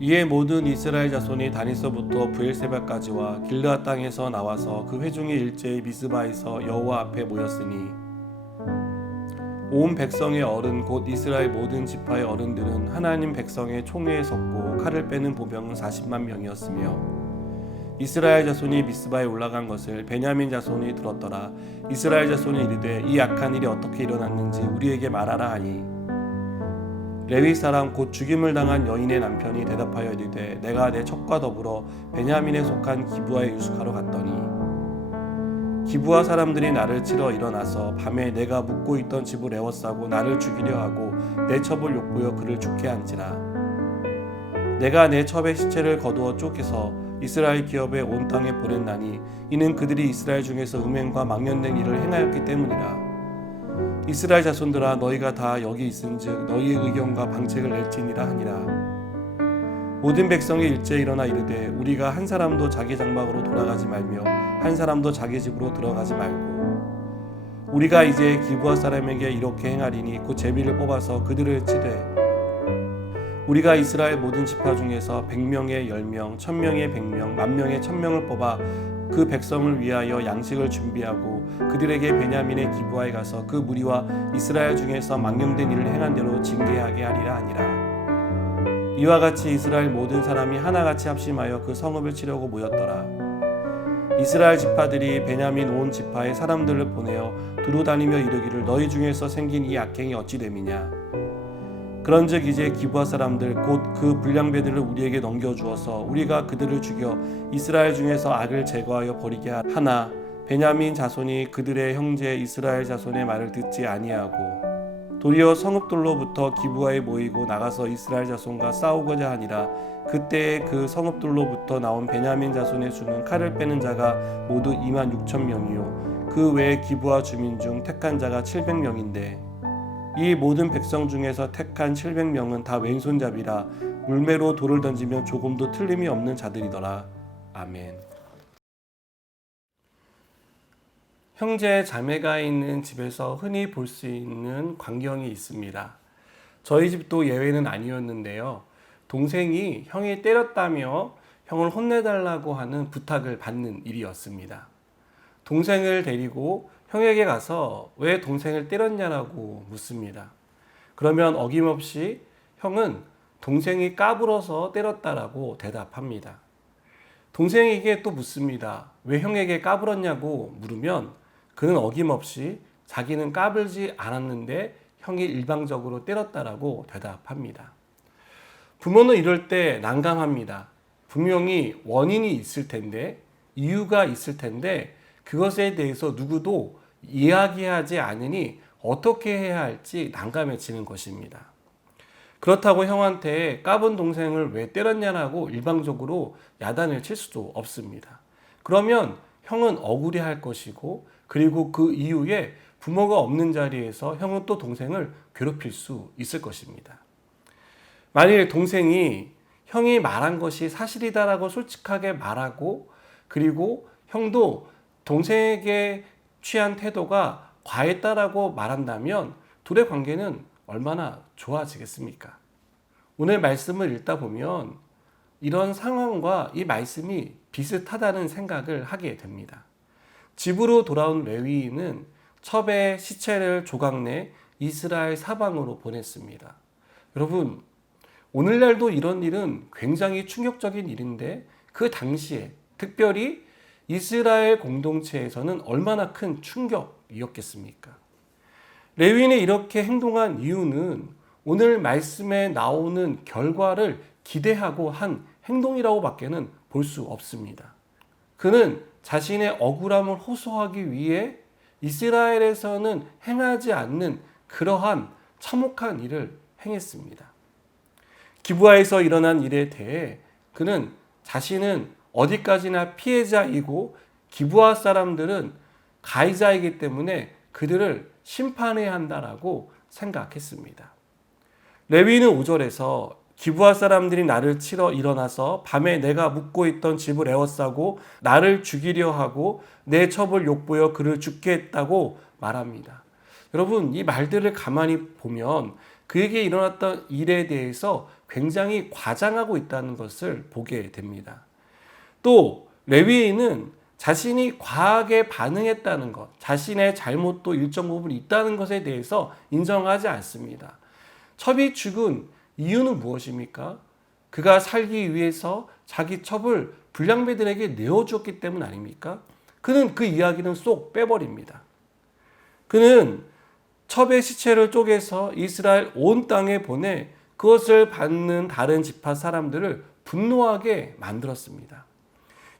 이에 모든 이스라엘 자손이 다니서부터 브엘세바까지와 길르앗 땅에서 나와서 그 회중의 일제히 미스바에서 여호와 앞에 모였으니 온 백성의 어른 곧 이스라엘 모든 지파의 어른들은 하나님 백성의 총회에 섰고 칼을 빼는 보병은 40만 명이었으며 이스라엘 자손이 미스바에 올라간 것을 베냐민 자손이 들었더라. 이스라엘 자손이 이르되 이 악한 일이 어떻게 일어났는지 우리에게 말하라 하니 레위 사람 곧 죽임을 당한 여인의 남편이 대답하여 이르되 내가 내 첩과 더불어 베냐민에 속한 기브아에 유숙하러 갔더니 기브아 사람들이 나를 치러 일어나서 밤에 내가 묵고 있던 집을 에워싸고 나를 죽이려 하고 내 첩을 욕보여 그를 죽게 한지라. 내가 내 첩의 시체를 거두어 쫓겨서 이스라엘 기업의 온 땅에 보냈나니 이는 그들이 이스라엘 중에서 음행과 망령된 일을 행하였기 때문이라. 이스라엘 자손들아 너희가 다 여기 있은즉 너희의 의견과 방책을 낼지니라 하니라. 모든 백성이 일제히 일어나 이르되 우리가 한 사람도 자기 장막으로 돌아가지 말며 한 사람도 자기 집으로 들어가지 말고 우리가 이제 기브아 사람에게 이렇게 행하리니 곧 제비를 뽑아서 그들을 치되 우리가 이스라엘 모든 지파 중에서 100명의 10명, 1000명의 100명, 10,000명의 1000명을 뽑아 그 백성을 위하여 양식을 준비하고 그들에게 베냐민의 기브아에 가서 그 무리와 이스라엘 중에서 망령된 일을 행한 대로 징계하게 하리라 하니라. 이와 같이 이스라엘 모든 사람이 하나같이 합심하여 그 성읍을 치려고 모였더라. 이스라엘 지파들이 베냐민 온 지파의 사람들을 보내어 두루다니며 이르기를 너희 중에서 생긴 이 악행이 어찌 됨이냐. 그런즉 이제 기브아 사람들 곧 그 불량배들을 우리에게 넘겨주어서 우리가 그들을 죽여 이스라엘 중에서 악을 제거하여 버리게 하나 베냐민 자손이 그들의 형제 이스라엘 자손의 말을 듣지 아니하고 도리어 성읍들로부터 기브아에 모이고 나가서 이스라엘 자손과 싸우고자 하니라. 그때 그 성읍들로부터 나온 베냐민 자손의 수는 칼을 빼는 자가 모두 26,000명이요 그 외에 기브아 주민 중 택한 자가 700명인데 이 모든 백성 중에서 택한 700명은 다 왼손잡이라 물매로 돌을 던지면 조금도 틀림이 없는 자들이더라. 아멘. 형제 자매가 있는 집에서 흔히 볼 수 있는 광경이 있습니다. 저희 집도 예외는 아니었는데요. 동생이 형이 때렸다며 형을 혼내달라고 하는 부탁을 받는 일이었습니다. 동생을 데리고 형에게 가서 왜 동생을 때렸냐라고 묻습니다. 그러면 어김없이 형은 동생이 까불어서 때렸다라고 대답합니다. 동생에게 또 묻습니다. 왜 형에게 까불었냐고 물으면 그는 어김없이 자기는 까불지 않았는데 형이 일방적으로 때렸다라고 대답합니다. 부모는 이럴 때 난감합니다. 분명히 원인이 있을 텐데 이유가 있을 텐데 그것에 대해서 누구도 이야기하지 않으니 어떻게 해야 할지 난감해지는 것입니다. 그렇다고 형한테 까분 동생을 왜 때렸냐라고 일방적으로 야단을 칠 수도 없습니다. 그러면 형은 억울해할 것이고 그리고 그 이후에 부모가 없는 자리에서 형은 또 동생을 괴롭힐 수 있을 것입니다. 만일 동생이 형이 말한 것이 사실이다라고 솔직하게 말하고 그리고 형도 동생에게 취한 태도가 과했다라고 말한다면 둘의 관계는 얼마나 좋아지겠습니까? 오늘 말씀을 읽다 보면 이런 상황과 이 말씀이 비슷하다는 생각을 하게 됩니다. 집으로 돌아온 레위인은 첩의 시체를 조각내 이스라엘 사방으로 보냈습니다. 여러분, 오늘날도 이런 일은 굉장히 충격적인 일인데 그 당시에 특별히 이스라엘 공동체에서는 얼마나 큰 충격이었겠습니까? 레위인이 이렇게 행동한 이유는 오늘 말씀에 나오는 결과를 기대하고 한 행동이라고 밖에는 볼 수 없습니다. 그는 자신의 억울함을 호소하기 위해 이스라엘에서는 행하지 않는 그러한 참혹한 일을 행했습니다. 기브아에서 일어난 일에 대해 그는 자신은 어디까지나 피해자이고 기브아 사람들은 가해자이기 때문에 그들을 심판해야 한다라고 생각했습니다. 레위인은 5절에서 기브아 사람들이 나를 치러 일어나서 밤에 내가 묵고 있던 집을 에워싸고 나를 죽이려 하고 내 첩을 욕보여 그를 죽게 했다고 말합니다. 여러분, 이 말들을 가만히 보면 그에게 일어났던 일에 대해서 굉장히 과장하고 있다는 것을 보게 됩니다. 또 레위인은 자신이 과하게 반응했다는 것, 자신의 잘못도 일정 부분 있다는 것에 대해서 인정하지 않습니다. 첩이 죽은 이유는 무엇입니까? 그가 살기 위해서 자기 첩을 불량배들에게 내어주었기 때문 아닙니까? 그는 그 이야기는 쏙 빼버립니다. 그는 첩의 시체를 쪼개서 이스라엘 온 땅에 보내 그것을 받는 다른 지파 사람들을 분노하게 만들었습니다.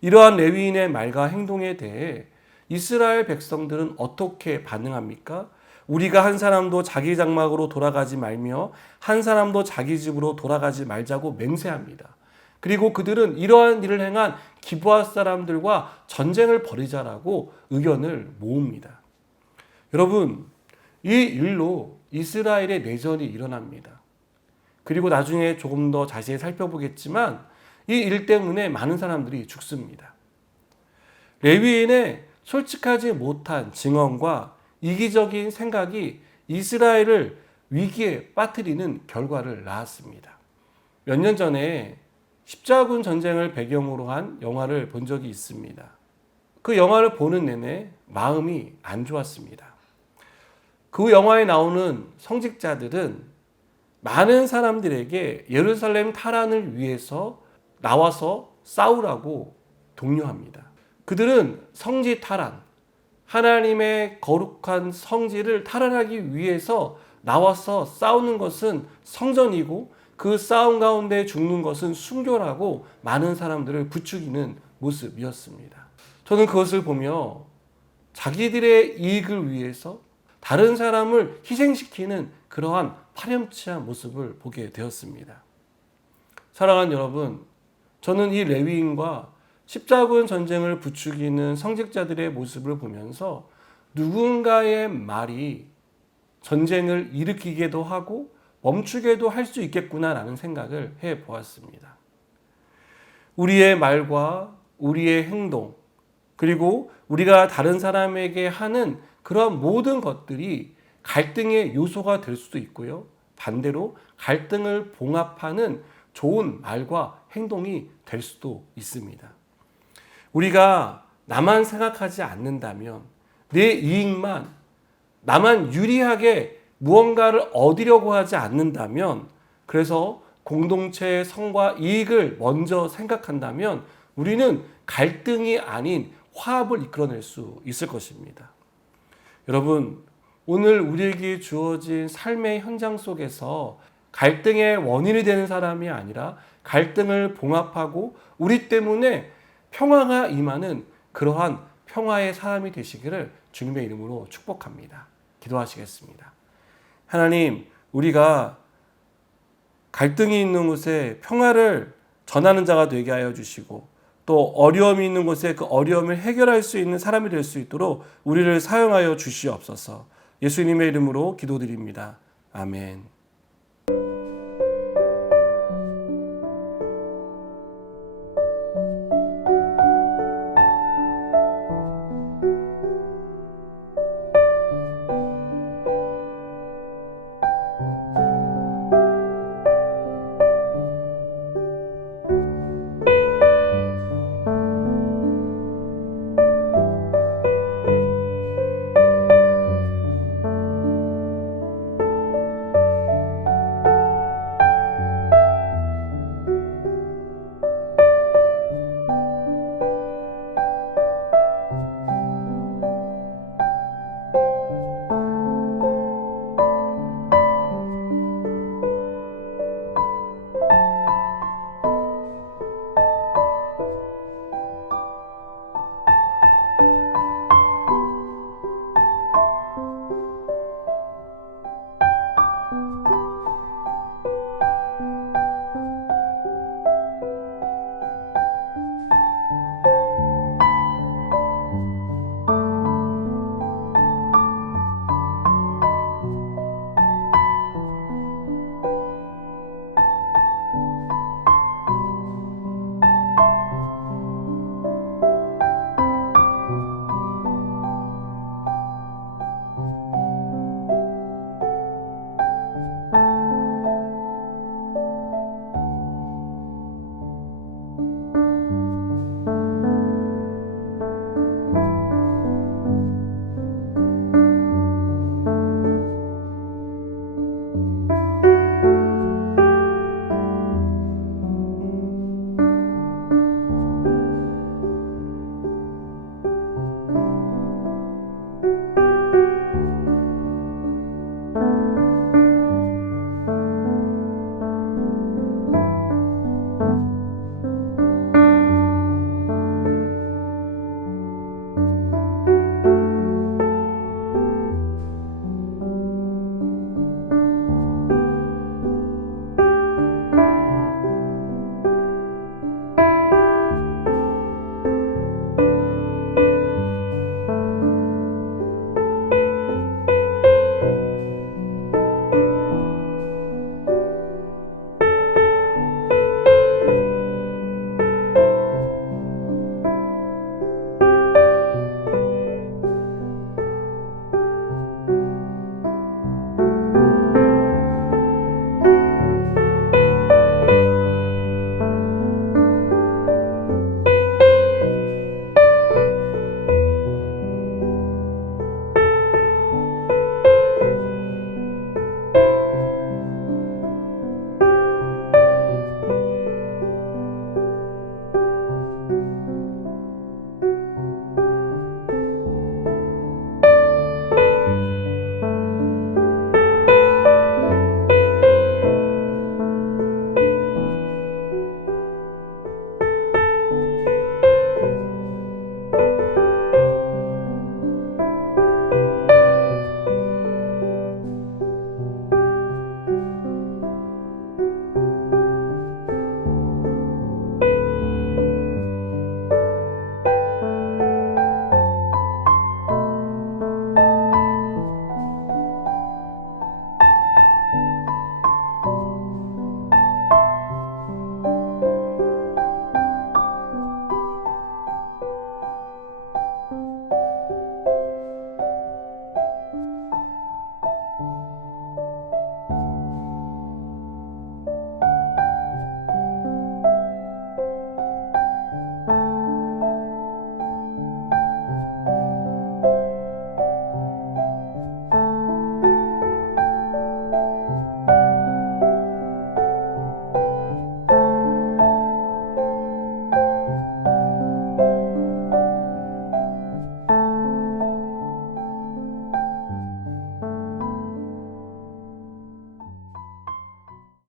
이러한 레위인의 말과 행동에 대해 이스라엘 백성들은 어떻게 반응합니까? 우리가 한 사람도 자기 장막으로 돌아가지 말며 한 사람도 자기 집으로 돌아가지 말자고 맹세합니다. 그리고 그들은 이러한 일을 행한 기브아 사람들과 전쟁을 벌이자라고 의견을 모읍니다. 여러분, 이 일로 이스라엘의 내전이 일어납니다. 그리고 나중에 조금 더 자세히 살펴보겠지만 이 일 때문에 많은 사람들이 죽습니다. 레위인의 솔직하지 못한 증언과 이기적인 생각이 이스라엘을 위기에 빠뜨리는 결과를 낳았습니다. 몇 년 전에 십자군 전쟁을 배경으로 한 영화를 본 적이 있습니다. 그 영화를 보는 내내 마음이 안 좋았습니다. 그 영화에 나오는 성직자들은 많은 사람들에게 예루살렘 탈환을 위해서 나와서 싸우라고 독려합니다. 그들은 성지 탈환, 하나님의 거룩한 성지를 탈환하기 위해서 나와서 싸우는 것은 성전이고 그 싸움 가운데 죽는 것은 순교라고 많은 사람들을 부추기는 모습이었습니다. 저는 그것을 보며 자기들의 이익을 위해서 다른 사람을 희생시키는 그러한 파렴치한 모습을 보게 되었습니다. 사랑하는 여러분, 저는 이 레위인과 십자군 전쟁을 부추기는 성직자들의 모습을 보면서 누군가의 말이 전쟁을 일으키게도 하고 멈추게도 할 수 있겠구나라는 생각을 해보았습니다. 우리의 말과 우리의 행동, 그리고 우리가 다른 사람에게 하는 그런 모든 것들이 갈등의 요소가 될 수도 있고요. 반대로 갈등을 봉합하는 좋은 말과 행동이 될 수도 있습니다. 우리가 나만 생각하지 않는다면, 내 이익만, 나만 유리하게 무언가를 얻으려고 하지 않는다면, 그래서 공동체의 성과 이익을 먼저 생각한다면 우리는 갈등이 아닌 화합을 이끌어낼 수 있을 것입니다. 여러분, 오늘 우리에게 주어진 삶의 현장 속에서 갈등의 원인이 되는 사람이 아니라 갈등을 봉합하고 우리 때문에 평화가 임하는 그러한 평화의 사람이 되시기를 주님의 이름으로 축복합니다. 기도하시겠습니다. 하나님, 우리가 갈등이 있는 곳에 평화를 전하는 자가 되게 하여 주시고 또 어려움이 있는 곳에 그 어려움을 해결할 수 있는 사람이 될 수 있도록 우리를 사용하여 주시옵소서. 예수님의 이름으로 기도드립니다. 아멘.